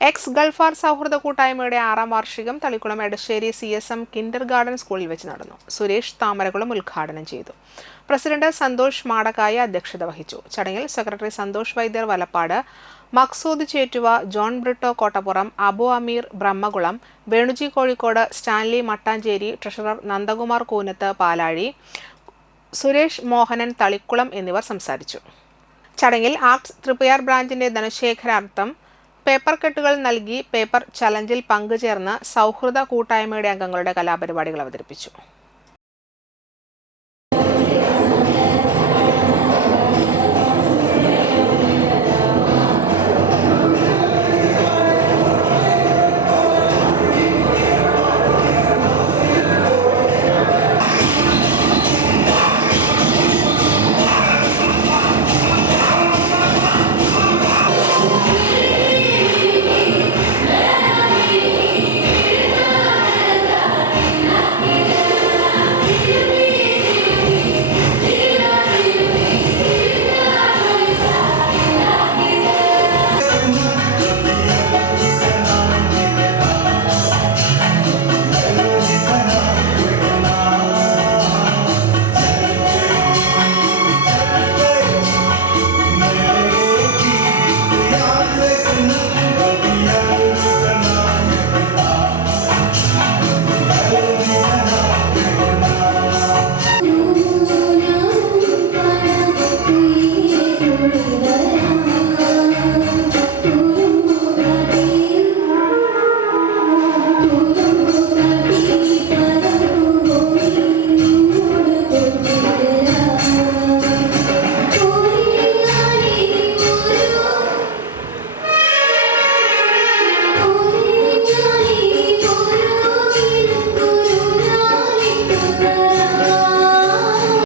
X Gulfar സൗഹൃദ കൂട്ടായ്മയുടെ 6ാം വാർഷികം Thalikkulam Edassery CSM Kinder garden സ്കൂളിൽ വെച്ച് നടന്നു. സുരേഷ് താമരകുളം ഉദ്ഘാടനം ചെയ്തു. പ്രസിഡന്റ് സന്തോഷ് മാടക്കായ അധ്യക്ഷത വഹിച്ചു. ചടങ്ങിൽ സെക്രട്ടറി സന്തോഷ് വൈദ്യർ വലപ്പാട്, മക്സൂദ് ചേറ്റുവ, ജോൺ ബ്രിട്ടോ കോട്ടപ്പുറം, അബു അമീർ ബ്രഹ്മകുളം, വേണുജി കോഴിക്കോട്, സ്റ്റാൻലി മട്ടാഞ്ചേരി, ട്രഷറർ നന്ദകുമാർ കൂനത്ത് പാലാഴി, സുരേഷ് മോഹനൻ തളിക്കുളം എന്നിവർ സംസാരിച്ചു. ചടങ്ങിൽ ആർട്സ് തൃപ്പയാർ ബ്രാഞ്ചിന്റെ ധനശേഖരാർത്ഥം പേപ്പർ കെട്ടുകൾ നൽകി പേപ്പർ ചലഞ്ചിൽ പങ്കുചേർന്ന് സൗഹൃദ കൂട്ടായ്മയുടെ അംഗങ്ങളുടെ കലാപരിപാടികൾ അവതരിപ്പിച്ചു.